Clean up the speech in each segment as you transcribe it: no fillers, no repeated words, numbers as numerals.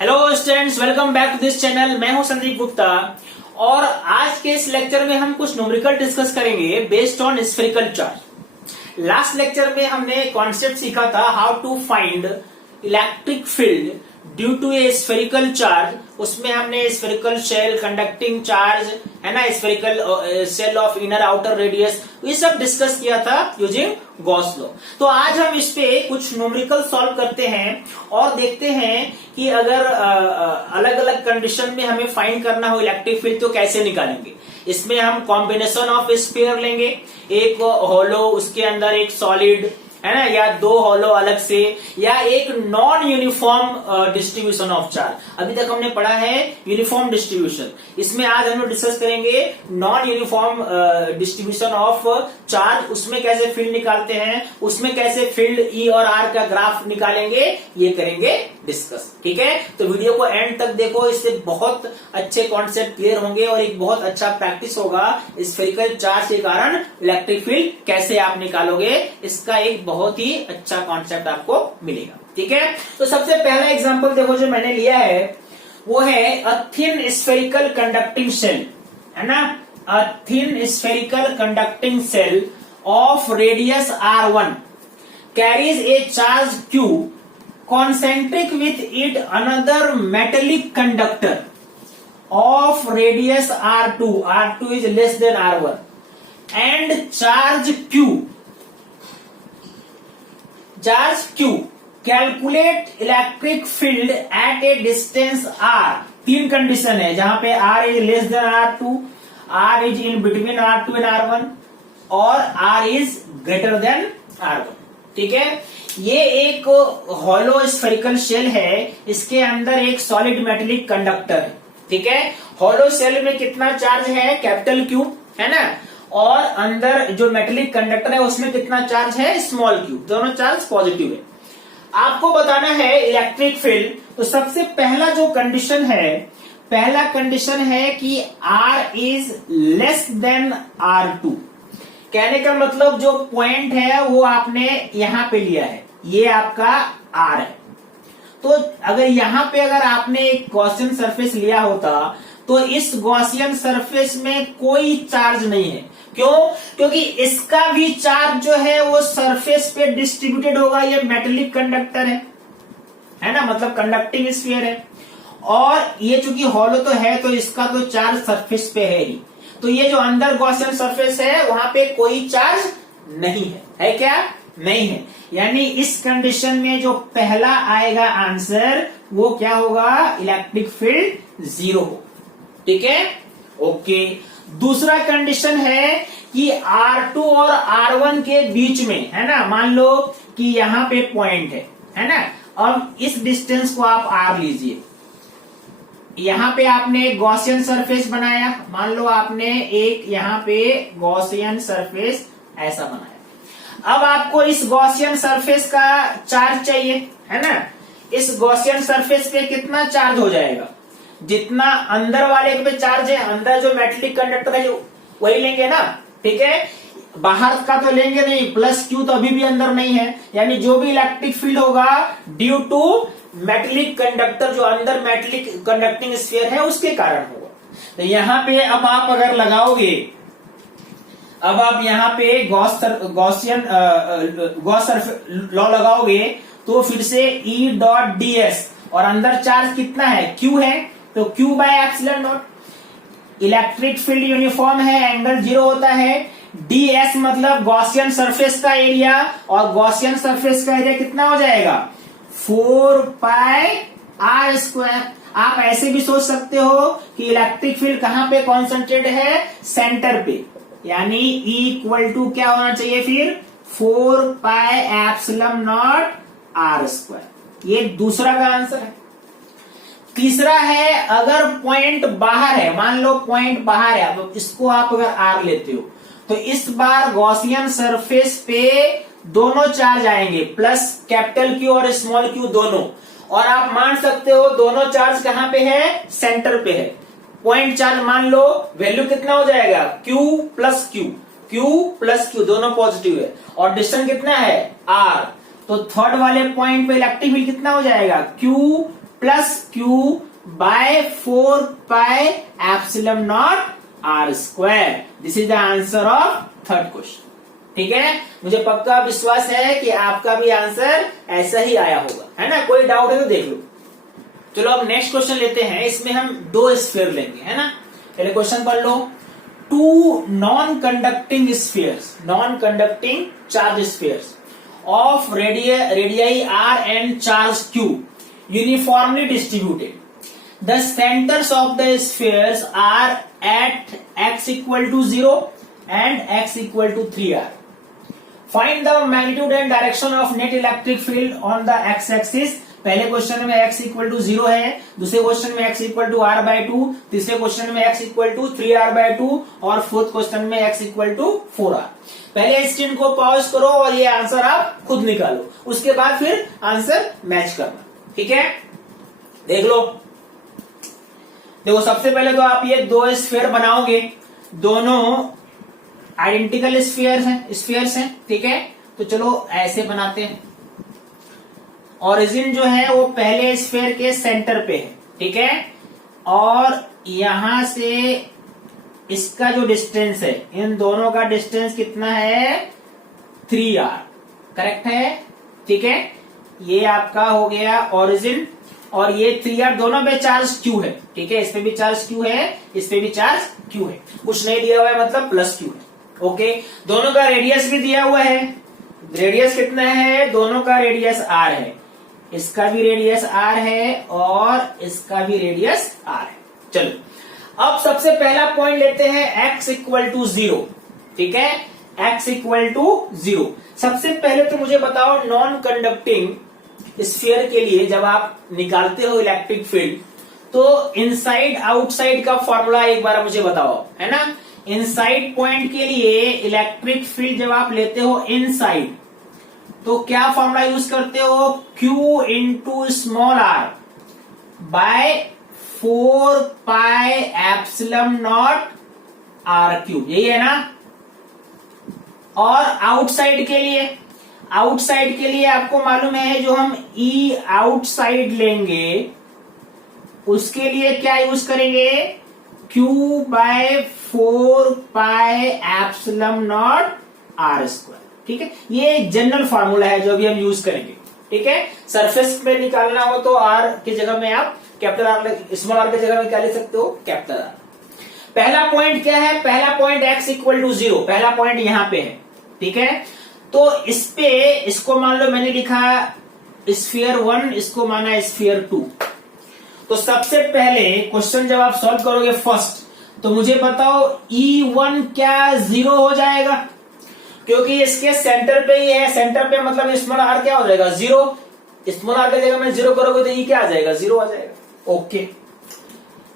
Hello students, welcome back to this channel. मैं हूं संदीप गुप्ता और आज के इस लेक्चर में हम कुछ न्यूमेरिकल डिस्कस करेंगे based on spherical charge. Last lecture में हमने कॉन्सेप्ट सीखा था how to find electric field due to a spherical charge. उसमें हमने स्फेरिकल शेल, कंडक्टिंग चार्ज है ना, spherical shell of inner outer radius, ये सब डिस्कस किया था यूजिंग गॉस लॉ। तो आज हम इस पे कुछ न्यूमेरिकल सॉल्व करते हैं और देखते हैं कि अगर अलग अलग कंडीशन में हमें फाइंड करना हो इलेक्ट्रिक फील्ड तो कैसे निकालेंगे। इसमें हम कॉम्बिनेशन ऑफ स्फीयर लेंगे, एक हॉलो उसके अंदर एक सॉलिड है ना, या दो हॉलो अलग से, या एक non uniform distribution of charge. अभी तक हमने पढ़ा है यूनिफॉर्म डिस्ट्रीब्यूशन, इसमें आज हम लोग डिस्कस करेंगे non uniform distribution of charge. उसमें कैसे फील्ड निकालते हैं, उसमें कैसे फील्ड ई और आर का ग्राफ निकालेंगे, ये करेंगे डिस्कस। ठीक है, तो वीडियो को एंड तक देखो, इससे बहुत अच्छे कॉन्सेप्ट क्लियर होंगे और एक बहुत अच्छा प्रैक्टिस होगा स्फेरिकल चार्ज के कारण इलेक्ट्रिक फील्ड कैसे आप निकालोगे, इसका एक बहुत ही अच्छा कॉन्सेप्ट आपको मिलेगा। ठीक है, तो सबसे पहला एग्जांपल देखो जो मैंने लिया है वो है a thin spherical conducting shell, है ना, a thin spherical conducting shell of radius R1 carries a charge Q concentric with it another metallic conductor of radius R2 is less than R1 and charge Q calculate electric field at a distance R। तीन condition है जहां पे R is less than R2, R is in between R2 and R1 और R is greater than R1। ठीक है, ये एक hollow spherical shell है, इसके अंदर एक सॉलिड मेटेलिक कंडक्टर है। ठीक है, हॉलो शेल में कितना चार्ज है, कैपिटल क्यू है ना, और अंदर जो मेटेलिक कंडक्टर है उसमें कितना चार्ज है, स्मॉल क्यू। दोनों चार्ज पॉजिटिव है। आपको बताना है इलेक्ट्रिक फील्ड, तो सबसे पहला जो कंडीशन है, पहला कंडीशन है कि R is less than R2। कहने का मतलब जो पॉइंट है वो आपने यहां पे लिया है, ये आपका R है। तो अगर यहां पे अगर आपने एक गॉसियन सरफेस लिया होता तो इस गॉसियन सरफेस में कोई चार्ज नहीं है। क्यों? क्योंकि इसका भी चार्ज जो है वो सरफेस पे डिस्ट्रीब्यूटेड होगा। ये मेटेलिक कंडक्टर है ना, मतलब कंडक्टिंग स्फीयर है, और ये चूंकि हॉलो तो है तो इसका तो चार्ज सरफेस पे है ही। तो ये जो अंदर गॉसियन सरफेस है वहां पे कोई चार्ज नहीं है क्या? नहीं है। यानी इस कंडीशन में जो पहला आएगा आंसर वो क्या होगा, इलेक्ट्रिक फील्ड 0 हो। ठीक है, ओके। दूसरा कंडीशन है कि R2 और R1 के बीच में, है ना, मान लो कि यहां पे पॉइंट है ना, अब इस डिस्टेंस को आप R लीजिए। यहां पे आपने एक गॉसियन सरफेस बनाया, मान लो आपने एक यहां पे गॉसियन सरफेस ऐसा बनाया। अब आपको इस गॉसियन सरफेस का चार्ज चाहिए, है ना। इस गॉसियन सरफेस पे कितना चार्ज हो जाएगा, जितना अंदर वाले पे चार्ज है, अंदर जो मेटेलिक कंडक्टर है जो वही लेंगे ना। ठीक है, बाहर का तो लेंगे नहीं, प्लस क्यू तो अभी भी अंदर नहीं है, यानी जो भी इलेक्ट्रिक फील्ड होगा ड्यू टू मेटेलिक कंडक्टर, जो अंदर मेटेलिक कंडक्टिंग स्फीयर है उसके कारण होगा। तो यहाँ पे अब आप अगर लगाओगे, अब आप यहाँ पे गॉसियन लॉ लगाओगे तो फिर से E डॉट डी एस, और अंदर चार्ज कितना है, Q है, तो Q bye epsilon not. Electric field uniform है, एंगल 0 होता है। ds मतलब गॉसियन सरफेस का एरिया, और गॉसियन सरफेस का एरिया कितना हो जाएगा, 4 पाई R स्क्वायर। आप ऐसे भी सोच सकते हो कि इलेक्ट्रिक फील्ड कहां पे कॉन्सेंट्रेट है, सेंटर पे, यानी E इक्वल टू क्या होना चाहिए फिर, 4 pi epsilon naught R square. ये दूसरा का आंसर है। तीसरा है अगर पॉइंट बाहर है, मान लो पॉइंट बाहर है, अब इसको आप अगर R लेते हो तो इस बार गॉसियन सरफेस पे दोनों चार्ज आएंगे, प्लस कैपिटल Q और स्मॉल q दोनों, और आप मान सकते हो दोनों चार्ज कहां पे है, सेंटर पे है। पॉइंट चार्ज मान लो वैल्यू कितना हो जाएगा, Q प्लस Q दोनों पॉजिटिव है, और डिस्टेंस कितना है R। तो थर्ड वाले पॉइंट पे इलेक्ट्रिक फील्ड कितना हो जाएगा, Q plus Q by 4 pi epsilon nought R square. This is the answer of third question. ठीक है, मुझे पक्का विश्वास है कि आपका भी आंसर ऐसा ही आया होगा, है ना। कोई डाउट है तो देख लो। चलो अब नेक्स्ट क्वेश्चन लेते हैं। इसमें हम 2 स्फीयर लेंगे, है ना। पहले क्वेश्चन पढ़ लो। 2 non conducting spheres, non conducting charge spheres of radii R and charge Q uniformly distributed. The centers of the spheres are at x equal to 0 and x equal to 3r. Find the magnitude and direction of net electric field on the x-axis. पहले question में x equal to 0 है, दूसरे question में x equal to r by 2, तीसरे question में x equal to 3r bye 2 और fourth question में x equal to 4r। पहले स्क्रीन को पॉज करो और ये आंसर आप खुद निकालो, उसके बाद फिर आंसर मैच करना। ठीक है, देख लो। देखो सबसे पहले तो आप ये 2 स्फीयर बनाओगे, दोनों आइडेंटिकल स्फीयर्स हैं। ठीक है, तो चलो ऐसे बनाते हैं। ओरिजिन जो है वो पहले स्फीयर के सेंटर पे है। ठीक है, और यहां से इसका जो डिस्टेंस है, इन दोनों का डिस्टेंस कितना है 3r। करेक्ट है। ठीक है, ये आपका हो गया ओरिजिन और ये 3r, दोनों पे चार्ज q है। ठीक है, इस पे भी चार्ज q है, इस पे भी चार्ज q है। कुछ नहीं दिया हुआ है मतलब प्लस q है। ओके, दोनों का रेडियस भी दिया हुआ है। रेडियस कितना है, दोनों का रेडियस r है, इसका भी रेडियस r है और इसका भी रेडियस r है। चलो अब सबसे पहला पॉइंट लेते हैं x इक्वल टू 0। ठीक है, x इक्वल टू 0। सबसे पहले तो मुझे बताओ नॉन कंडक्टिंग स्फीयर के लिए जब आप निकालते हो इलेक्ट्रिक फील्ड, तो इनसाइड आउटसाइड का फॉर्मूला एक बार मुझे बताओ, है ना। इनसाइड पॉइंट के लिए इलेक्ट्रिक फील्ड जब आप लेते हो इनसाइड, तो क्या फॉर्मूला यूज करते हो, Q into small r by 4 pi epsilon nought r cube, यही है ना। और आउटसाइड के लिए आपको मालूम है जो हम E आउटसाइड लेंगे उसके लिए क्या यूज करेंगे, Q by 4 pi epsilon nought r square. ठीक है, ये जनरल फार्मूला है जो अभी हम यूज करेंगे। ठीक है, सरफेस में निकालना हो तो r की जगह में आप कैपिटल r, स्मॉल r की जगह में क्या ले सकते हो, कैपिटल r। पहला पॉइंट क्या है, पहला पॉइंट x इक्वल टू 0, पहला पॉइंट यहां पे है। ठीक है, तो इस पे इसको मान लो मैंने लिखा स्फीयर 1, इसको माना स्फीयर 2। तो सबसे पहले क्वेश्चन जब आप सॉल्व करोगे फर्स्ट, तो मुझे बताओ E1 क्या 0 हो जाएगा, क्योंकि इसके सेंटर पे ही है। सेंटर पे मतलब स्मॉल r क्या हो जाएगा 0, स्मॉल r की जगह में 0 करोगे तो E क्या आ जाएगा 0 आ जाएगा। ओके,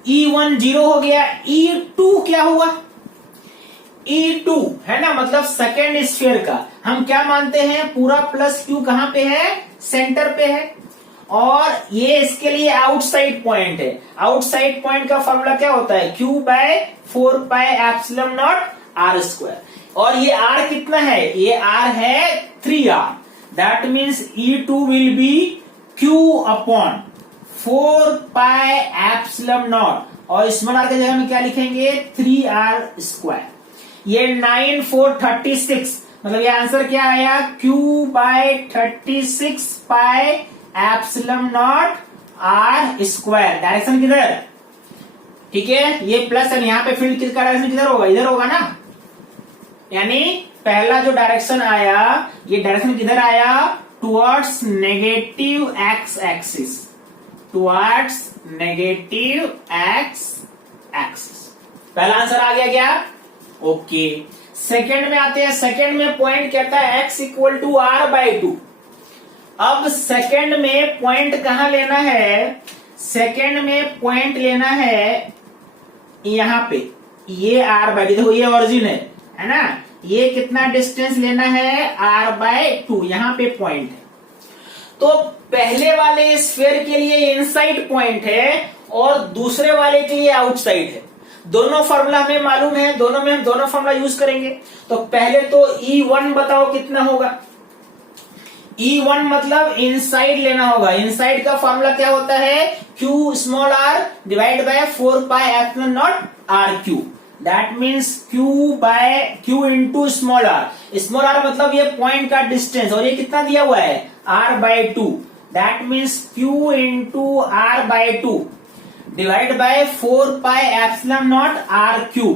E1 0 हो गया। E2 क्या हुआ, E2 है ना, मतलब सेकेंड स्फीयर का हम क्या मानते हैं, पूरा प्लस Q कहां पे है, सेंटर पे है। और ये इसके लिए आउटसाइड पॉइंट है। आउटसाइड पॉइंट का फॉर्मूला क्या होता है, Q by 4 pi epsilon nought r square. और ये r कितना है, ये r है 3r। That means E2 will be Q upon 4 pi epsilon nought, और स्मॉल r की जगह में क्या लिखेंगे 3r स्क्वायर। ये 9 4 36, मतलब ये आंसर क्या आया, Q by 36 pi epsilon nought r square. Direction किधर, ठीक है, ये प्लस है, यहाँ पे फील्ड किसका डायरेक्शन किधर होगा, इधर होगा ना। यानी पहला जो डायरेक्शन आया, ये डायरेक्शन किधर आया, towards negative x axis, towards negative x axis. पहला आंसर आ गया क्या, ओके। सेकंड में आते हैं। सेकंड में पॉइंट कहता है x equal to r by 2। अब सेकंड में पॉइंट कहां लेना है, सेकंड में पॉइंट लेना है यहां पे, ये r बाई 2, देखो ये ओरिजिन है ना, ये कितना डिस्टेंस लेना है r बाई 2, यहां पे पॉइंट है। तो पहले वाले स्फीयर के लिए इनसाइड पॉइंट है और दूसरे वाले के लिए आउटसाइड है। दोनों फॉर्मूला हमें मालूम है, दोनों में हम दोनों फॉर्मूला यूज करेंगे। तो पहले तो E1 बताओ कितना होगा, E1 मतलब इनसाइड लेना होगा। इनसाइड का फॉर्मूला क्या होता है? Q small r divide by 4 pi epsilon naught R Q. That means Q into small r। Small r मतलब ये पॉइंट का डिस्टेंस, और ये कितना दिया हुआ है? r by 2। That means Q into r by 2 divide by 4 pi epsilon naught R Q.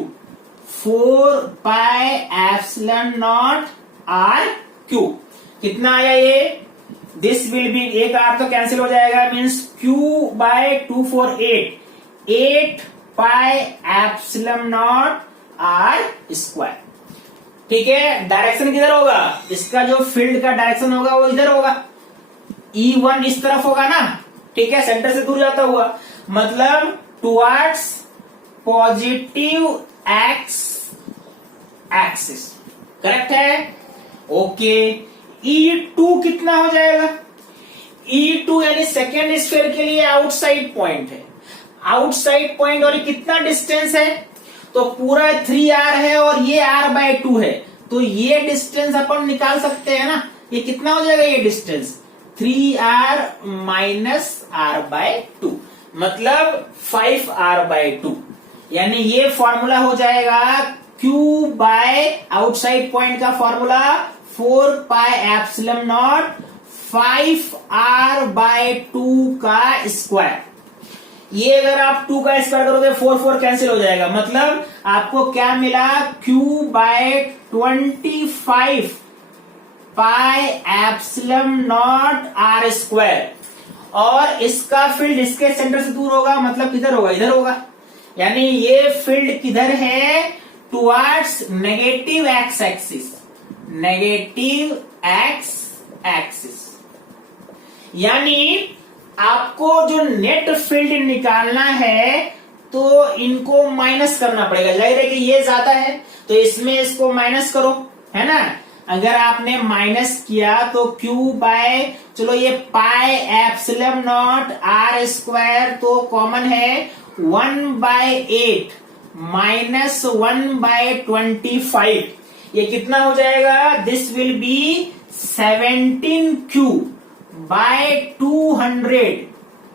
4 pi epsilon naught R Q. कितना आया ये? दिस विल बी, एक आर तो कैंसिल हो जाएगा, means Q by 2 4 8 pi epsilon naught R square. ठीक है, direction किधर होगा? इसका जो फील्ड का डायरेक्शन होगा वो इधर होगा। E1 इस तरफ होगा ना, ठीक है, सेंटर से दूर जाता हुआ, मतलब towards positive X axis. Correct है? ओके। E2 कितना हो जाएगा? E2 यानी सेकेंड स्फीयर के लिए आउटसाइड पॉइंट है। आउटसाइड पॉइंट, और ये कितना डिस्टेंस है? तो पूरा 3r है और ये r बाय 2 है, तो ये डिस्टेंस अपन निकाल सकते हैं ना। ये कितना हो जाएगा ये distance? 3r minus r by 2, मतलब 5r बाय 2। यानी ये फॉर्मूला हो जाएगा Q बाय आउटसाइड पॉइंट का formula 4 pi epsilon naught 5r by 2 का स्क्वायर। ये अगर आप 2 का स्क्वायर करोगे 4 4 कैंसिल हो जाएगा, मतलब आपको क्या मिला? Q by 25 pi epsilon naught r square. और इसका फील्ड इसके सेंटर से दूर होगा, मतलब किधर होगा? इधर होगा। यानी ये फील्ड किधर है? Towards negative x axis. Negative x axis, यानी आपको जो नेट फील्ड निकालना है तो इनको माइनस करना पड़ेगा। जाहिर है कि ये ज्यादा है तो इसमें इसको माइनस करो, है ना। अगर आपने माइनस किया तो Q बाय, चलो ये pi epsilon naught R square तो कॉमन है, 1/8 माइनस 1/25। ये कितना हो जाएगा? This will be 17Q by 200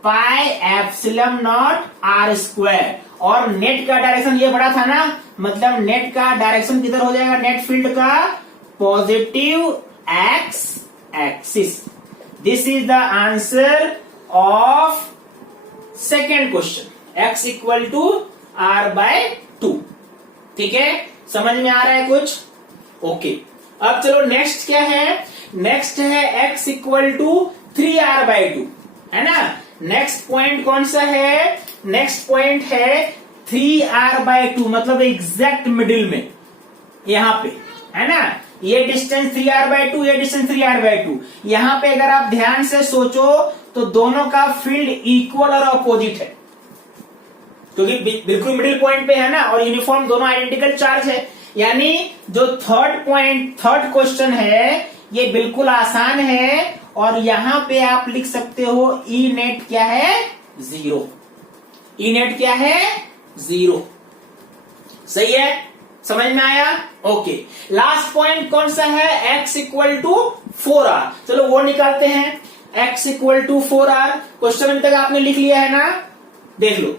pi epsilon naught R square. और नेट का डायरेक्शन ये बड़ा था ना, मतलब नेट का डायरेक्शन किधर हो जाएगा? नेट फील्ड का positive X axis. This is the answer of second question, x equal to r by 2। ठीक है, समझ में आ रहा है कुछ? ओके। अब चलो नेक्स्ट क्या है? नेक्स्ट है x equal to 3r bye 2, है ना। नेक्स्ट पॉइंट कौन सा है? नेक्स्ट पॉइंट है 3r बाय 2, मतलब एग्जैक्ट मिडिल में, यहां पे, है ना। ये डिस्टेंस 3r बाय 2, ये डिस्टेंस 3r बाय 2। यहां पे अगर आप ध्यान से सोचो तो दोनों का फील्ड इक्वल और अपोजिट है, क्योंकि बिल्कुल मिडिल पॉइंट पे है ना, और यूनिफॉर्म दोनों आइडेंटिकल चार्ज है। यानी जो थर्ड क्वेश्चन है ये बिल्कुल आसान है, और यहां पे आप लिख सकते हो ई नेट क्या है? 0। ई नेट क्या है? 0। सही है, समझ में आया? ओके। लास्ट पॉइंट कौन सा है? x equal to 4r। चलो वो निकालते हैं। x equal to 4r, question अभी तक आपने लिख लिया है ना, देख लो।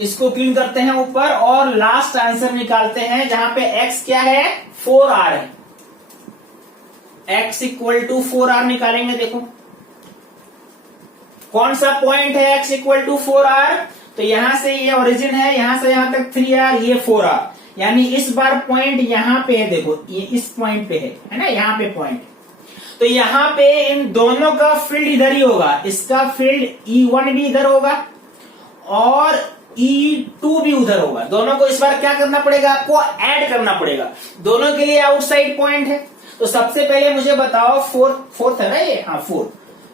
इसको क्लीन करते हैं ऊपर और लास्ट आंसर निकालते हैं, जहां पे x क्या है? 4r है। x इक्वल टू 4r निकालेंगे। देखो कौन सा पॉइंट है x इक्वल टू 4r? तो यहां से ये ओरिजिन है, यहां से यहां तक 3r, ये 4r। यानी इस बार पॉइंट यहां पे है, देखो ये इस पॉइंट पे है ना, यहां पे पॉइंट। तो यहां पे इन दोनों का फील्ड इधर ही होगा। इसका फील्ड E1 भी इधर होगा और E2 भी उधर होगा। दोनों को इस बार क्या करना पड़ेगा? आपको ऐड करना पड़ेगा। दोनों के लिए आउटसाइड पॉइंट है। तो सबसे पहले मुझे बताओ, फोर्थ है ना ये? हाँ,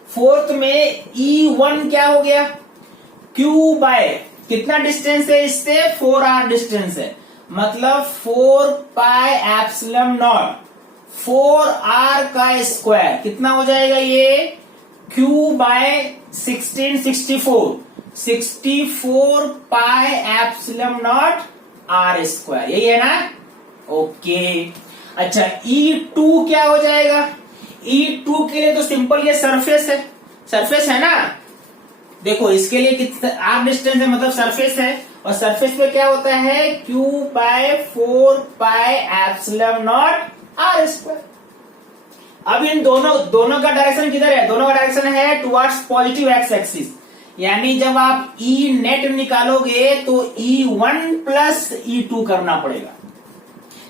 फोर्थ में E1 क्या हो गया? Q बाय कितना डिस्टेंस है इससे? 4r डिस्टेंस है, मतलब 4 पाई एप्सिलॉन नॉट 4r का स्क्वायर। कितना हो जाएगा ये? Q by 64 pi epsilon naught r square, यही है ना? ओके। अच्छा, E2 क्या हो जाएगा? E2 के लिए तो सिंपल ये सरफेस है ना। देखो इसके लिए कितना आर डिस्टेंस है, मतलब सरफेस है, और सरफेस पे क्या होता है Q बाय 4πε0r²। अब इन दोनों का डायरेक्शन किधर है, दोनों का डायरेक्शन है टुवर्ड्स पॉजिटिव एक्स एक्सिस, यानी जब आप E नेट निकालोगे तो E1 प्लस E2 करना पड़ेगा,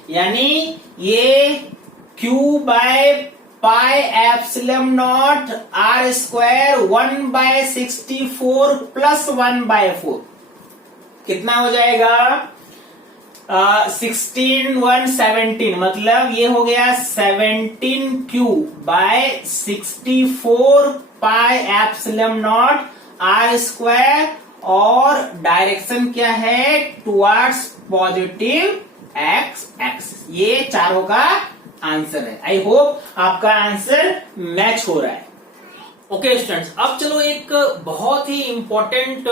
यानी ये Q बाय πε0r² 1/64 प्लस 1/4 कितना हो जाएगा 16 मतलब ये हो गया 17Q बाय 64 πε0r², और डायरेक्शन क्या है टुवर्ड्स पॉजिटिव एक्स एक्सिस। ये चारों का आंसर है। आई होप आपका आंसर मैच हो रहा है। ओके स्टूडेंट्स, अब चलो एक बहुत ही इंपॉर्टेंट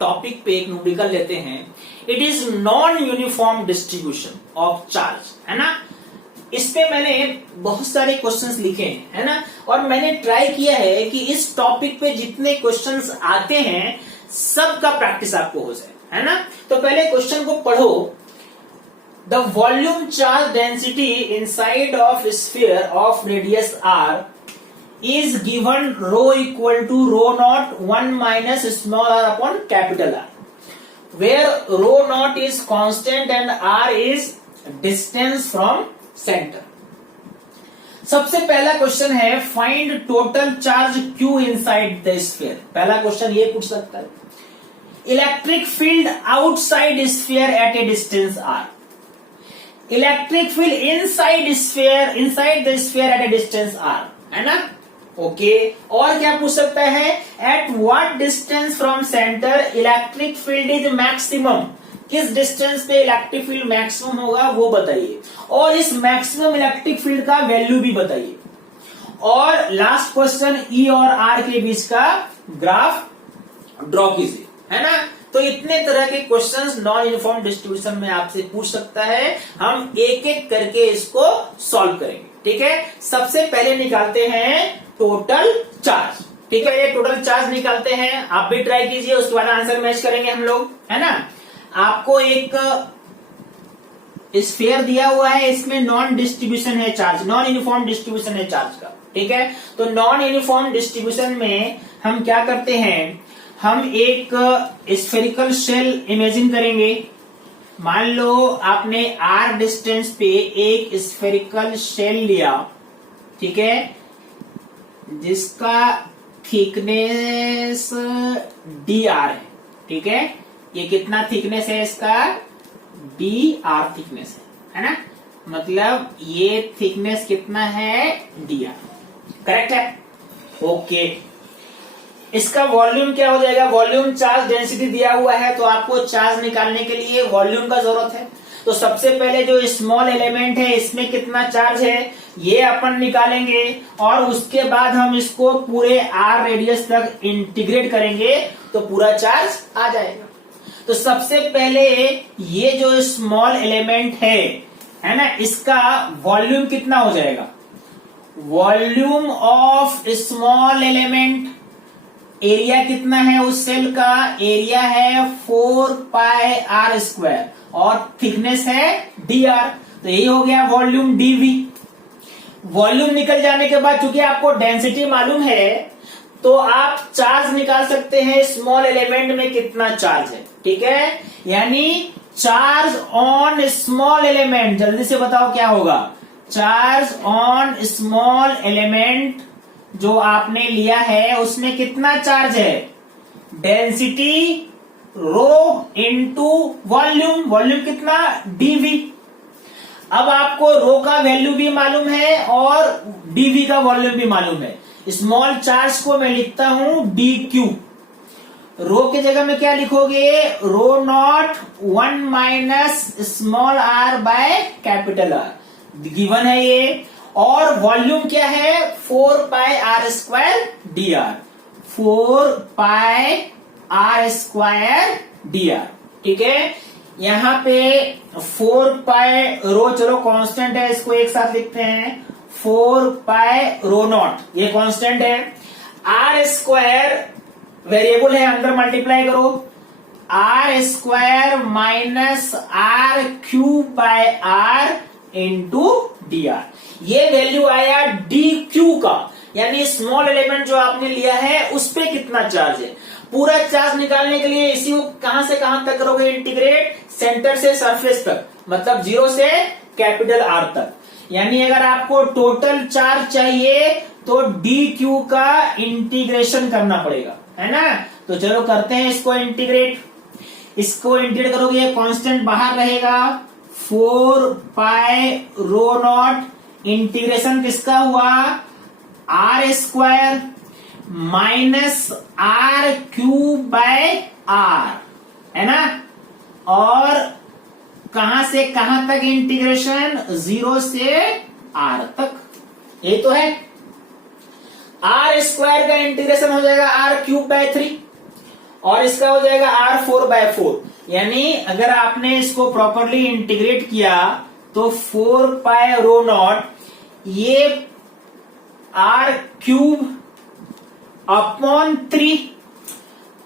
टॉपिक पे एक न्यूमेरिकल लेते हैं। It is non uniform distribution of charge, है ना। इस पे मैंने बहुत सारे क्वेश्चंस लिखे हैं, है ना, और मैंने ट्राई किया है कि इस टॉपिक पे जितने क्वेश्चंस आते हैं सबका प्रैक्टिस आपको हो जाए, है ना। तो पहले क्वेश्चन को पढ़ो। The volume charge density inside of sphere of radius r is given rho equal to rho naught 1 minus small r upon capital R, where rho naught is constant and r is distance from center. सबसे पहला question है find total charge Q inside the sphere. पहला question ये पूछ सकता है electric field outside sphere at a distance r, electric field inside the sphere at a distance r, है ना। ओके, और क्या पूछ सकता है at what distance from centre electric field is maximum, किस डिस्टेंस पे इलेक्ट्रिक फील्ड मैक्सिमम होगा वो बताइए, और इस मैक्सिमम इलेक्ट्रिक फील्ड का वैल्यू भी बताइए, और लास्ट क्वेश्चन E और R के बीच का ग्राफ ड्रॉ कीजिए, है ना। तो इतने तरह के क्वेश्चंस नॉन यूनिफॉर्म डिस्ट्रीब्यूशन में आपसे पूछ सकता है। हम एक एक करके इसको सॉल्व करेंगे, ठीक है। सबसे पहले निकालते हैं टोटल चार्ज, ठीक है। ये टोटल चार्ज निकालते हैं, आप भी ट्राई कीजिए, उसके बाद आंसर मैच करेंगे हम लोग, है ना। आपको एक स्फीयर दिया हुआ है, इसमें नॉन डिस्ट्रीब्यूशन है चार्ज, नॉन यूनिफॉर्म डिस्ट्रीब्यूशन है चार्ज का, ठीक है। तो नॉन यूनिफॉर्म डिस्ट्रीब्यूशन में हम क्या करते हैं, हम एक स्फेरिकल शेल इमेजिन करेंगे। मान लो आपने r डिस्टेंस पे एक स्फेरिकल शेल लिया, ठीक है, जिसका थिकनेस dr है, ठीक है। ये कितना थिकनेस है इसका, dr थिकनेस है ना, मतलब ये थिकनेस कितना है dr, करेक्ट है। ओके, इसका वॉल्यूम क्या हो जाएगा, वॉल्यूम चार्ज डेंसिटी दिया हुआ है, तो आपको चार्ज निकालने के लिए वॉल्यूम का जरूरत है। तो सबसे पहले जो स्मॉल एलिमेंट है इसमें कितना चार्ज है ये अपन निकालेंगे, और उसके बाद हम इसको पूरे r रेडियस तक इंटीग्रेट करेंगे तो पूरा चार्ज आ जाएगा। तो सबसे पहले ये जो स्मॉल एलिमेंट है ना, इसका वॉल्यूम कितना हो जाएगा, volume of small element, area कितना है उस सेल का, एरिया है 4πr², और थिकनेस है dr, तो यही हो गया वॉल्यूम dv। वॉल्यूम निकल जाने के बाद चूंकि आपको डेंसिटी मालूम है तो आप चार्ज निकाल सकते हैं स्मॉल एलिमेंट में कितना चार्ज है, ठीक है। यानी चार्ज ऑन स्मॉल एलिमेंट, जल्दी से बताओ क्या होगा, चार्ज ऑन स्मॉल एलिमेंट जो आपने लिया है उसमें कितना चार्ज है, density rho into volume, volume कितना dv। अब आपको रो का वैल्यू भी मालूम है और dv का वॉल्यूम भी मालूम है। स्मॉल चार्ज को मैं लिखता हूं dq, रो के जगह में क्या लिखोगे, rho nought 1 minus small r by capital R, given है ये, और वॉल्यूम क्या है 4πr² dr, 4πr² dr, ठीक है। यहाँ पे 4π रो चलो कांस्टेंट है, इसको एक साथ लिखते हैं, 4 पाई रो नॉट, ये कांस्टेंट है। आर स्क्वायर वेरिएबल है, अंदर मल्टीप्लाई करो, R square minus R cube by R into D R. ये वैल्यू आया डी क्यू का, यानी स्मॉल एलिमेंट जो आपने लिया है उस पे कितना चार्ज है। पूरा चार्ज निकालने के लिए इसी को कहां से कहां तक करोगे इंटीग्रेट, सेंटर से सरफेस तक, मतलब 0 से कैपिटल आर तक। यानी अगर आपको टोटल चार्ज चाहिए तो डी क्यू का इंटीग्रेशन करना पड़ेगा, है ना। तो चलो करते हैं इसको इंटीग्रेट। इसको इंटीग्रेट करोगे ये कांस्टेंट बाहर रहेगा, 4 पाई रो नॉट, इंटीग्रेशन किसका हुआ, R square minus R cube by R, है ना। और कहां से कहां तक इंटीग्रेशन, 0 से आर तक, ये तो है। आर स्क्वायर का इंटीग्रेशन हो जाएगा आर क्यूब बाय 3 और इसका हो जाएगा आर 4 बाय 4। यानी अगर आपने इसको प्रॉपरली इंटीग्रेट किया तो 4 पाई रो नॉट, ये आर क्यूब अपॉन 3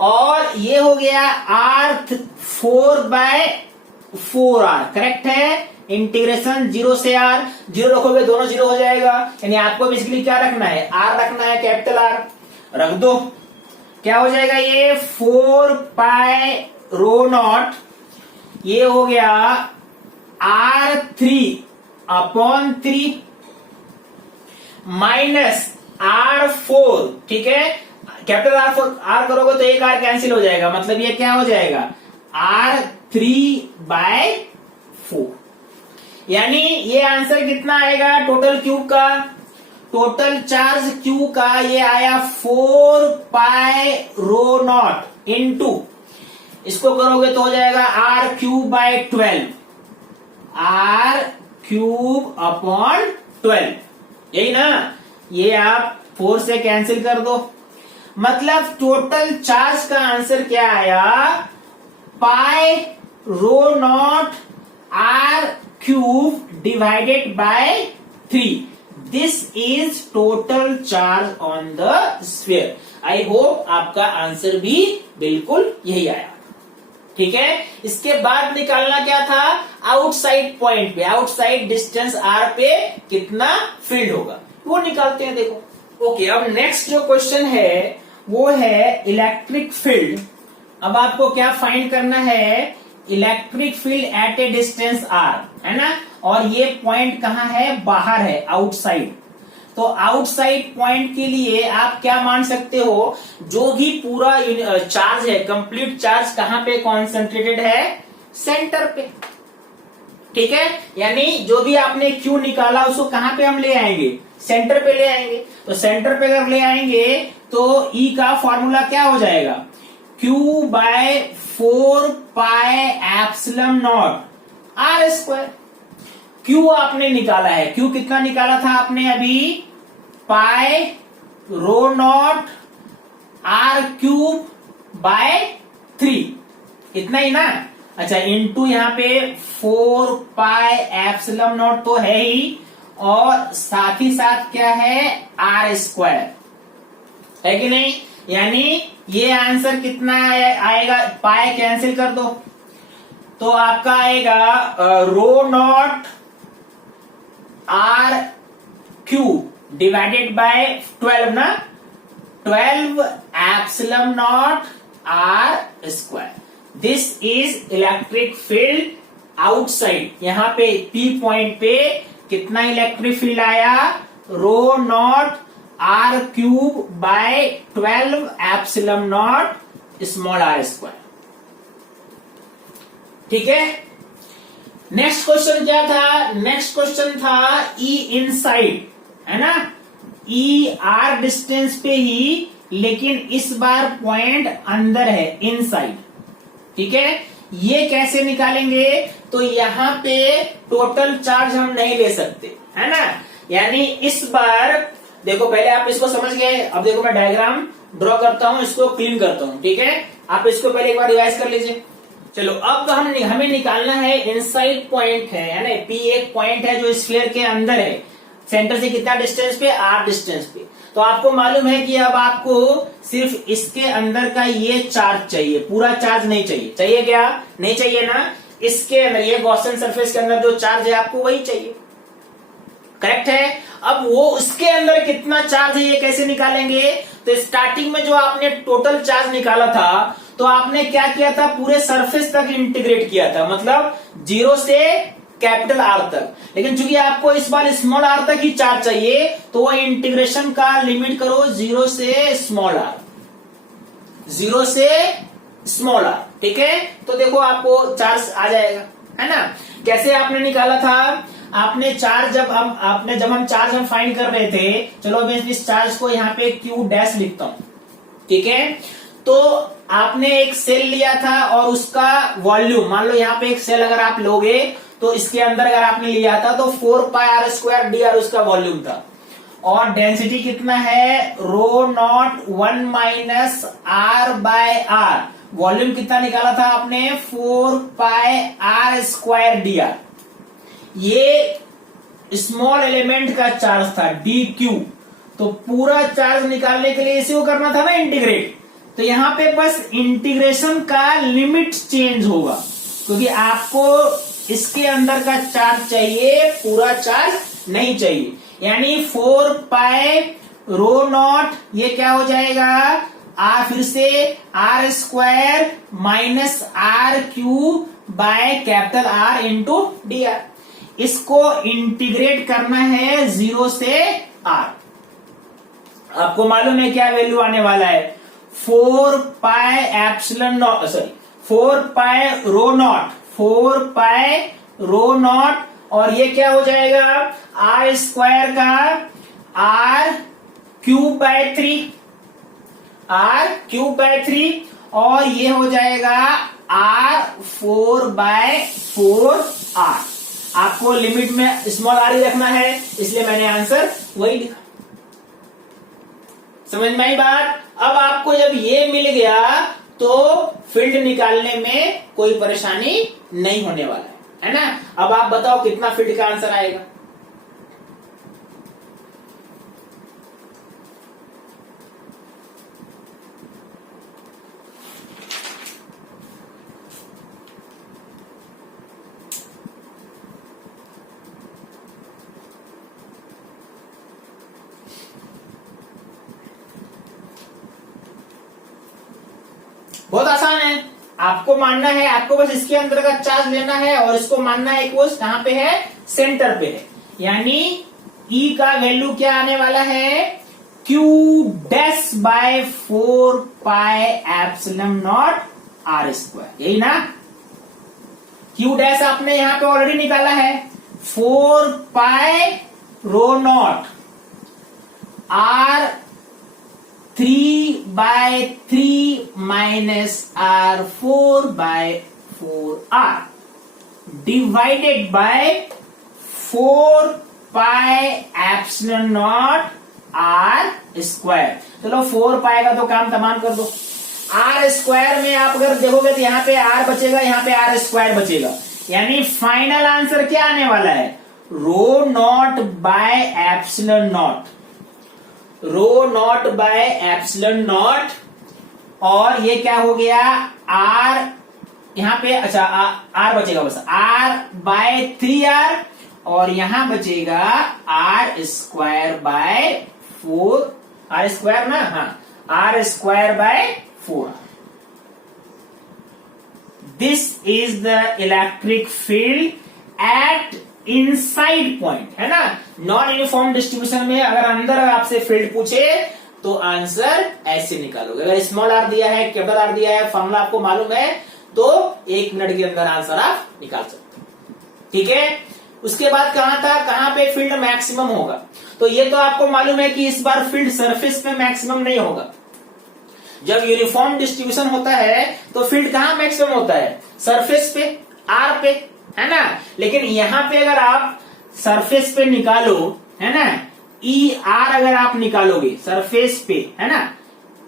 और ये हो गया आर 4 बाय 4 आर, करेक्ट है। इंटीग्रेशन 0 से आर, 0 रखोगे दोनों 0 हो जाएगा, यानी आपको बेसिकली क्या रखना है, आर रखना है, कैपिटल आर रख दो। क्या हो जाएगा ये 4 पाई रो नॉट, ये हो गया आर 3 अपॉन 3 माइनस आर 4, ठीक है। कैपिटल आर 4 आर करोगे तो एक आर कैंसिल हो जाएगा, मतलब ये क्या हो जाएगा आर 3 बाय 4। यानी ये आंसर कितना आएगा टोटल क्यूब का, टोटल चार्ज क्यू का ये आया 4 पाई रो नॉट इंटू, इसको करोगे तो हो जाएगा R cube by 12, R cube upon 12, यही ना। ये आप 4 से कैंसिल कर दो, मतलब टोटल चार्ज का आंसर क्या आया, pi rho nought R cube divided by 3। This is total charge on the sphere. I hope आपका आंसर भी बिल्कुल यही आया, ठीक है। इसके बाद निकालना क्या था, आउटसाइड पॉइंट पे, आउटसाइड डिस्टेंस आर पे कितना फील्ड होगा, वो निकालते हैं। देखो ओके, अब नेक्स्ट जो क्वेश्चन है वो है इलेक्ट्रिक फील्ड। अब आपको क्या फाइंड करना है, electric field at a distance R, है ना। और ये पॉइंट कहाँ है, बाहर है, आउटसाइड। तो आउटसाइड पॉइंट के लिए आप क्या मान सकते हो, जो भी पूरा चार्ज है, कंप्लीट चार्ज कहाँ पे कॉन्सेंट्रेटेड है, सेंटर पे, ठीक है। यानी जो भी आपने क्यू निकाला उसको कहाँ पे हम ले आएंगे, सेंटर पे ले आएंगे। तो सेंटर पे अगर ले आएंगे तो ई का फॉर्मूला क्या हो जाएगा, Q by 4 pi epsilon nought R square. Q आपने निकाला है, क्यू कितना निकाला था आपने अभी, pi rho nought R cube by 3, इतना ही ना। अच्छा, इनटू यहाँ पे 4 पाई एप्सिलम नॉट तो है ही, और साथ ही साथ क्या है, आर स्क्वायर, है कि नहीं। यानी ये आंसर कितना आएगा, पाई कैंसिल कर दो तो आपका आएगा rho nought R cube divided by 12 ना, 12 epsilon nought R square. This is electric field outside. यहां पे पी पॉइंट पे कितना इलेक्ट्रिक फील्ड आया, rho nought R cube by 12 epsilon nought small R square, ठीक है। नेक्स्ट क्वेश्चन क्या था, नेक्स्ट क्वेश्चन था ई इनसाइड, है ना। ई आर डिस्टेंस पे ही, लेकिन इस बार पॉइंट अंदर है, इनसाइड, ठीक है। ये कैसे निकालेंगे, तो यहां पे टोटल चार्ज हम नहीं ले सकते, है ना। यानी इस बार देखो, पहले आप इसको समझ गए, अब देखो मैं डायग्राम ड्रॉ करता हूं, इसको क्लीन करता हूं, ठीक है। आप इसको पहले एक बार रिवाइज कर लीजिए। चलो, अब हमें निकालना है इनसाइड पॉइंट है ना, पी एक पॉइंट है जो स्फीयर के अंदर है, सेंटर से कितना डिस्टेंस पे, r डिस्टेंस पे। तो आपको मालूम है कि अब आपको सिर्फ इसके अंदर का ये चार्ज चाहिए, पूरा चार्ज नहीं चाहिए। चाहिए क्या? नहीं चाहिए ना। इसके अंदर ये गॉसियन सरफेस के अंदर जो चार्ज है आपको वही चाहिए, करेक्ट है। अब वो उसके अंदर कितना चार्ज है ये कैसे निकालेंगे? तो स्टार्टिंग में जो आपने टोटल चार्ज निकाला था तो आपने क्या किया था, पूरे सरफेस तक इंटीग्रेट किया था, मतलब 0 से कैपिटल आर तक। लेकिन चूंकि आपको इस बार स्मॉल आर तक ही चार्ज चाहिए तो वो इंटीग्रेशन का लिमिट करो 0 से स्मॉल आर, 0 से स्मॉल आर, ठीक है। तो देखो आपको चार्ज आ जाएगा, है ना। कैसे आपने निकाला था? आपने चार्ज जब हम चार्ज हम फाइंड कर रहे थे, चलो अब इस चार्ज को यहाँ पे क्यू डैश लिखता हूं, ठीक है। तो आपने एक सेल लिया था और उसका वॉल्यूम, मान लो यहाँ पे एक सेल अगर आप लोगे तो इसके अंदर अगर आपने लिया था तो 4πr² dr उसका वॉल्यूम था, और डेंसिटी कितना है, रो नॉट 1 - r/r। वॉल्यूम कितना निकाला था आपने, 4πr² dr। ये स्मॉल एलिमेंट का चार्ज था dq। तो पूरा चार्ज निकालने के लिए इसी को करना था ना इंटीग्रेट। तो यहां पे बस इंटीग्रेशन का लिमिट चेंज होगा, क्योंकि आपको इसके अंदर का चार्ज चाहिए, पूरा चार्ज नहीं चाहिए। यानी 4π रो नॉट, ये क्या हो जाएगा, फिर से r² -r³ R into dr। इसको इंटीग्रेट करना है 0 से r। आपको मालूम है क्या वैल्यू आने वाला है, 4π रो नॉट, और ये क्या हो जाएगा, r² का r³ और ये हो जाएगा r4/4r। आपको लिमिट में स्मॉल r ही रखना है, इसलिए मैंने आंसर वही लिखा। समझ में आई बात? अब आपको जब ये मिल गया तो फील्ड निकालने में कोई परेशानी नहीं होने वाला है ना। अब आप बताओ कितना फील्ड का आंसर आएगा। बहुत आसान है, आपको मानना है, आपको बस इसके अंदर का चार्ज लेना है और इसको मानना है कि वो कहां पे है, सेंटर पे है। यानी E का वैल्यू क्या आने वाला है, Q डैश बाय 4πε0 r², यही ना। Q डैश आपने यहां पे ऑलरेडी निकाला है, 4π रो not r3/3 r4/4r divided by 4πε0 r²। चलो 4π का तो काम तमाम कर दो। r² में आप अगर देखोगे तो यहाँ पे r बचेगा, यहाँ पे r² बचेगा। यानी फाइनल आंसर क्या आने वाला है, rho not by epsilon nought, rho not by epsilon nought, और ये क्या हो गया, r यहां पे, अच्छा r बचेगा बस, r/3r, और यहां बचेगा r²/4, r² ना, हाँ, r²/4। This is the electric field eight inside point, है ना। नॉन यूनिफॉर्म डिस्ट्रीब्यूशन में अगर अंदर आपसे फील्ड पूछे तो आंसर ऐसे निकालोगे। अगर स्मॉल आर दिया है, कैपिटल आर दिया है, फॉर्मूला आपको मालूम है तो 1 मिनट के अंदर आंसर आप निकाल सकते हो, ठीक है। उसके बाद कहां था, कहां पे फील्ड मैक्सिमम होगा, तो ये तो आपको मालूम है कि इस बार फील्ड सरफेस पे मैक्सिमम नहीं होगा। जब यूनिफॉर्म डिस्ट्रीब्यूशन होता है तो फील्ड कहां मैक्सिमम होता है, सरफेस पे, आर पे, है ना। लेकिन यहां पे अगर आप सरफेस पे निकालो, है ना, ER अगर आप निकालोगे सरफेस पे, है ना,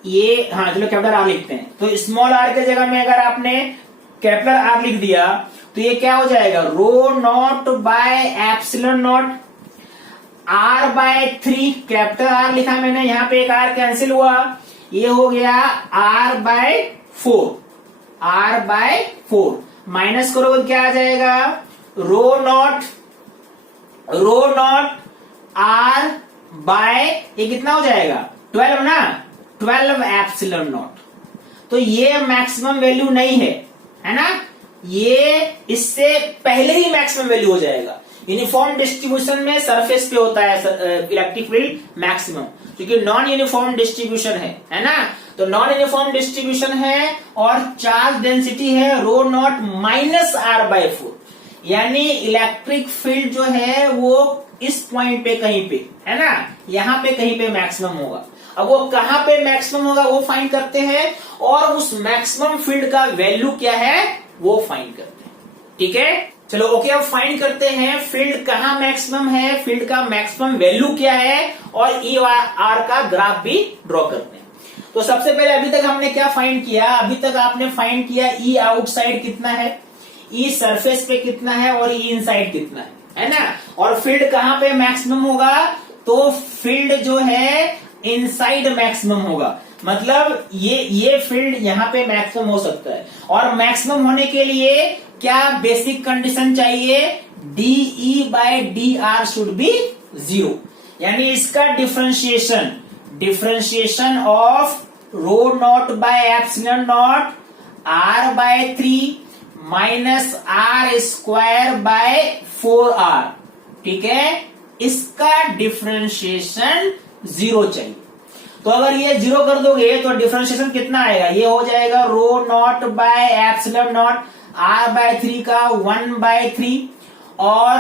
ये, हाँ चलो कैपिटल आर लिखते हैं, तो स्मॉल आर के जगह में अगर आपने कैपिटल आर लिख दिया तो ये क्या हो जाएगा, rho not by epsilon not r/3, capital R लिखा मैंने, यहां पे एक आर कैंसिल हुआ, ये हो गया r/4, r/4 माइनस करोगे क्या आ जाएगा, रो नॉट r बाय, ये कितना हो जाएगा 12 ना, 12 एप्सिलॉन नॉट। तो ये मैक्सिमम वैल्यू नहीं है ना, ये इससे पहले ही मैक्सिमम वैल्यू हो जाएगा। यूनिफॉर्म डिस्ट्रीब्यूशन में सरफेस पे होता है इलेक्ट्रिक फील्ड मैक्सिमम, क्योंकि नॉन यूनिफॉर्म डिस्ट्रीब्यूशन है ना। तो नॉन यूनिफॉर्म डिस्ट्रीब्यूशन है और चार्ज डेंसिटी है रो नॉट माइनस r/4, यानी इलेक्ट्रिक फील्ड जो है वो इस पॉइंट पे कहीं पे है ना, यहां पे कहीं पे मैक्सिमम होगा। अब वो कहां पे मैक्सिमम होगा वो फाइंड करते हैं, और उस मैक्सिमम फील्ड का वैल्यू क्या है वो फाइंड करते हैं। ठीक है, चलो ओके, अब फाइंड करते हैं फील्ड कहां मैक्सिमम है, फील्ड का मैक्सिमम वैल्यू क्या है, और ई आर का ग्राफ भी ड्रॉ करते हैं। तो सबसे पहले अभी तक हमने क्या फाइंड किया, अभी तक आपने फाइंड किया ई आउटसाइड कितना है, ई सरफेस पे कितना है, और ई इनसाइड कितना है ना। और फील्ड कहां पे मैक्सिमम होगा, तो फील्ड जो है इनसाइड मैक्सिमम होगा, मतलब ये फील्ड यहां पे मैक्सिमम हो सकता है। और मैक्सिमम होने के लिए क्या बेसिक कंडीशन चाहिए, DE/DR शुड बी 0, यानी इसका differentiation of rho not by epsilon not r/3 minus r²/4r, ठीक है, इसका डिफरेंशिएशन 0 चाहिए। तो अगर ये 0 कर दोगे तो डिफरेंशिएशन कितना आएगा, ये हो जाएगा rho not by epsilon not r/3 का 1/3 और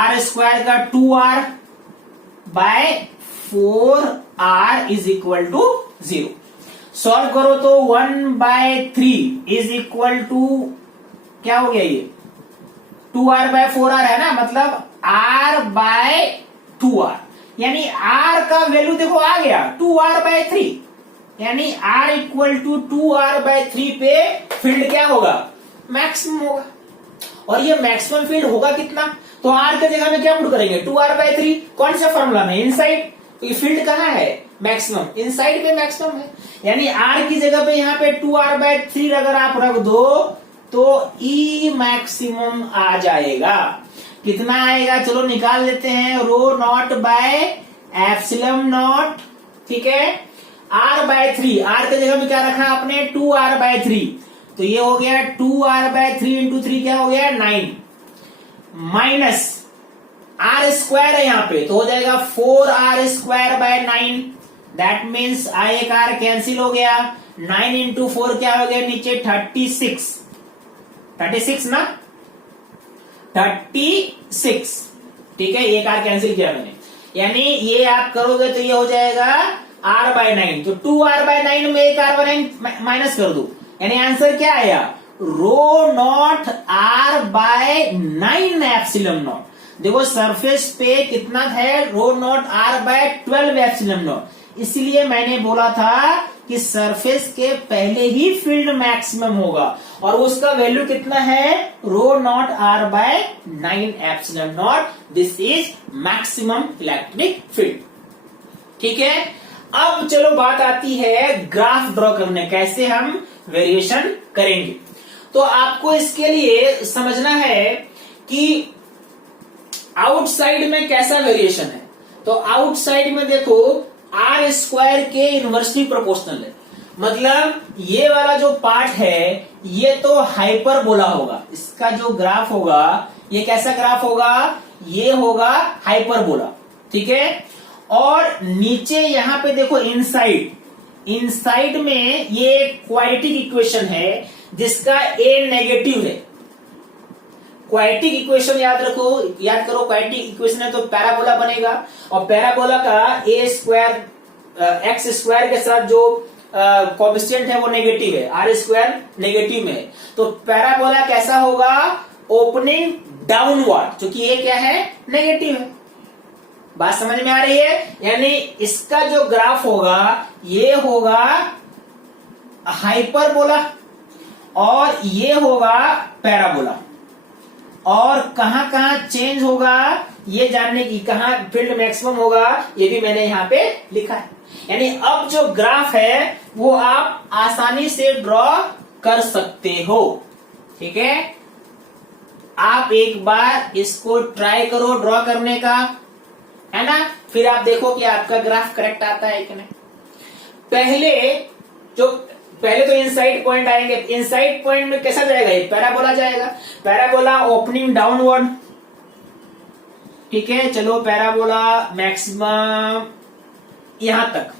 r² का 2r/4r is equal to 0। Solve करो तो 1/3 इज इक्वल टू क्या हो गया, ये 2r/4r है ना, मतलब r/2r, यानी r का वैल्यू देखो आ गया 2r/3, यानी r इक्वल टू 2r/3 पे फील्ड क्या होगा, मैक्सिमम होगा। और ये मैक्सिमम फील्ड होगा कितना, तो r के जगह में क्या पुट करेंगे 2r/3, कौन सा फॉर्मूला में, इनसाइड। तो ये फील्ड कहाँ है, मैक्सिमम, इनसाइड पे मैक्सिमम है, यानी r की जगह पे यहाँ पे 2r/3 अगर आप रख दो तो ई मैक्सिमम आ जाएगा। कितना आएगा, चलो निकाल लेते हैं, रो नॉट बाय एप्सिलॉन नॉट, ठीक है, r/3, r के जगह में क्या रखा आपने 2r/3, तो ये हो गया 2r/3 इंटू 3 क्या हो गया 9, माइनस r² है यहाँ पे, तो हो जाएगा 4r²/9, दैट मीन्स एक r कैंसिल हो गया, 9 इंटू 4 क्या हो गया नीचे 36 ना, 36, ठीक है, एक आर कैंसिल किया मैंने, यानी ये आप करोगे तो ये हो जाएगा r/9, तो 2r/9 में एक r/9 माइनस कर दो, यानी आंसर क्या आया, rho nought r/9 epsilon not. देखो सरफेस पे कितना है, rho not r/12 epsilon not, इसलिए मैंने बोला था कि सरफेस के पहले ही फील्ड मैक्सिमम होगा, और उसका वैल्यू कितना है, rho nought r/9 epsilon nought, this is maximum electric field. ठीक है, अब चलो बात आती है ग्राफ ड्रॉ करने, कैसे हम वेरिएशन करेंगे। तो आपको इसके लिए समझना है कि आउटसाइड में कैसा वेरिएशन है। तो आउटसाइड में देखो r² के इनवर्सली प्रोपोर्शनल है, मतलब ये वाला जो पार्ट है ये तो हाइपरबोला होगा, इसका जो ग्राफ होगा ये कैसा ग्राफ होगा, ये होगा हाइपरबोला, ठीक है। और नीचे यहां पे देखो इनसाइड में ये क्वाड्रेटिक इक्वेशन है जिसका a नेगेटिव है। क्वाड्रेटिक इक्वेशन याद करो, क्वाड्रेटिक इक्वेशन है तो पैराबोला बनेगा, और पैराबोला का x² के साथ जो कोएफिशिएंट है वो नेगेटिव है, r² नेगेटिव में है, तो पैराबोला कैसा होगा, ओपनिंग डाउनवर्ड, क्योंकि ये क्या है, नेगेटिव है। बात समझ में आ रही है, यानी इसका जो ग्राफ होगा ये होगा हाइपरबोला और ये होगा पैराबोला। और कहां कहां चेंज होगा, ये जानने की कहाँ फील्ड मैक्सिमम होगा ये भी मैंने यहाँ पे लिखा है। यानी अब जो ग्राफ है वो आप आसानी से ड्रॉ कर सकते हो। ठीक है, आप एक बार इसको ट्राई करो ड्रॉ करने का, है ना, फिर आप देखो कि आपका ग्राफ करेक्ट आता है कि नहीं। पहले तो इनसाइड पॉइंट आएंगे। इनसाइड पॉइंट में कैसा जाएगा, ये पैराबोला जाएगा। पैराबोला ओपनिंग डाउनवर्ड, ठीक है, चलो पैराबोला मैक्सिमम यहां तक।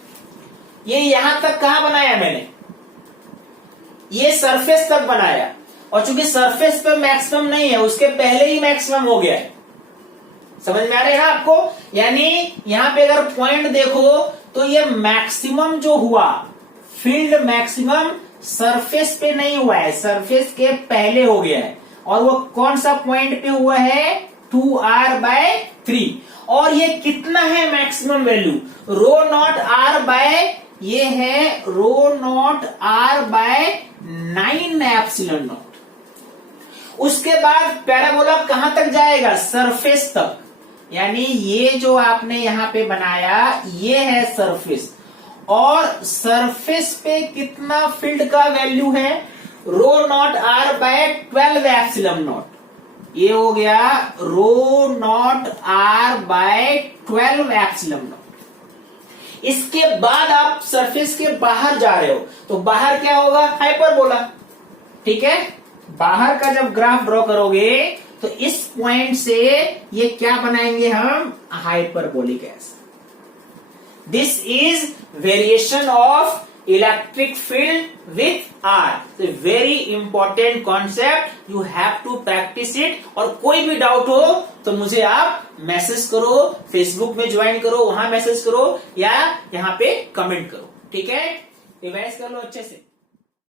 ये यहां तक कहां बनाया मैंने, ये सरफेस तक बनाया, और चूंकि सरफेस पे मैक्सिमम नहीं है, उसके पहले ही मैक्सिमम हो गया है। समझ में आ रहा है ना आपको। यानी यहां पे अगर पॉइंट देखो तो ये मैक्सिमम जो हुआ, फील्ड मैक्सिमम सरफेस पे नहीं हुआ है, सरफेस के पहले हो गया है। और वो कौन सा पॉइंट पे हुआ है, 2r/3। और ये कितना है maximum value, rho naught r by, ये है rho nought r/9 epsilon not. उसके बाद पैराबोला कहां तक जाएगा, सरफेस तक। यानी ये जो आपने यहां पे बनाया ये है सरफेस, और सरफेस पे कितना फील्ड का वैल्यू है, rho not r/12 epsilon not. ये हो गया रो नॉट r/12 एप्सिलॉन नॉट। इसके बाद आप सरफेस के बाहर जा रहे हो तो बाहर क्या होगा, हाइपरबोला। ठीक है, बाहर का जब ग्राफ ड्रॉ करोगे तो इस पॉइंट से ये क्या बनाएंगे हम, हाइपरबोलिक ऐसा। This is variation of electric field with R. Very important concept, you have to practise it. और कोई भी डाउट हो तो मुझे आप मैसेज करो, फेसबुक में ज्वाइन करो, वहां मैसेज करो, या यहाँ पे कमेंट करो। ठीक है, रिवाइज कर लो अच्छे से।